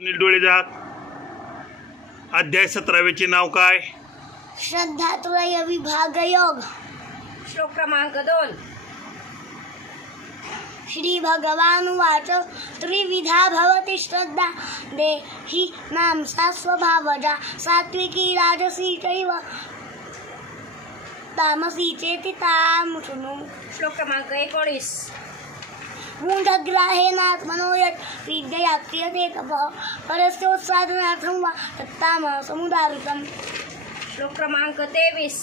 डोळे जात अध्याय 17 नाव काय? श्रद्धात्रय विभाग योग। श्लोक क्रमांक 2। श्री भगवानुवाच त्रिविधा भवति श्रद्धा देहि नाम सा स्वभावजा सात्विकी राजसी चैव तामसी चेति तां शृणु। श्लोक क्रमांक 19। मूढग्राहेणात्मनो यत् विद्यया क्रियते तपः परस्योत्साधनार्थं वा तत्तामसमुदाहृतम्। श्लोक क्रमांक 23।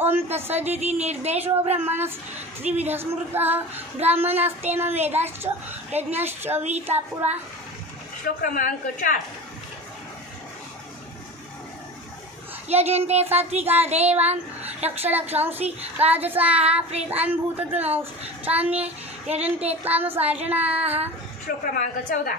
ओम तत्सदिति निर्देशो ब्रह्मणस् त्रिविध स्मृतः ब्राह्मणास्तेन वेदाश्च यज्ञश्च विहिता पुरा। श्लोक क्रमांक 4। यजन्ते सात्विका देवान् यक्षरक्षांसि राजसाः प्रेतान् भूतगणांसि चान्ये यजन्ते तामसा जनाः। श्लोक क्रमांक 14।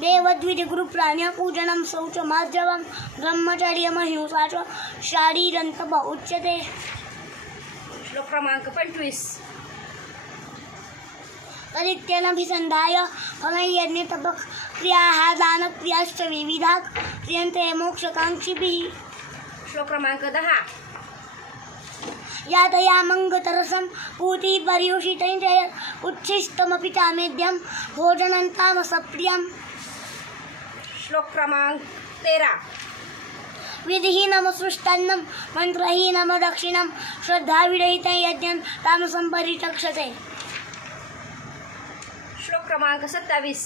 देवद्विज गुरुप्राण्य पूजनं शौचमार्जवं ब्रह्मचर्यमहिंसा च शारीरन्तप उच्यते। श्लोक क्रमांक 25। तदित्यनभिसन्धाय फलयज्ञतपः क्रियाः दानक्रियाश्च विविधाः क्रियन्ते मोक्षकाङ्क्षिभिः। श्लोक क्रमांक 10। यातयामङ्गतरसं पूतिपर्युषितं च यत् उच्छिष्टमपि चामेद्यं भोजनं तामसप्रियम्। श्लोक क्रमांक 13। विधिहीनमसृष्टान्नं मन्त्रहीनमदक्षिणं श्रद्धाविरहितं यज्ञं तामसं परिचक्षते। श्लोक क्रमांक 27।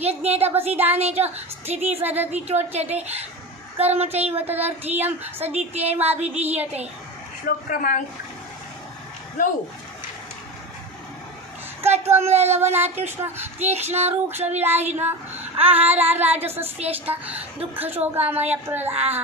यज्ञे तपसि दाने च स्थितिः सदति चोच्यते कर्म चैव तदर्थीयं सदित्येवाभिधीयते। श्लोक क्रमांक 9। कट्वं लवणात्युष्ण तीक्ष्ण रूक्षविलाहिन आहारा राजसस्येष्टा दुःखशोकामयप्रदाः।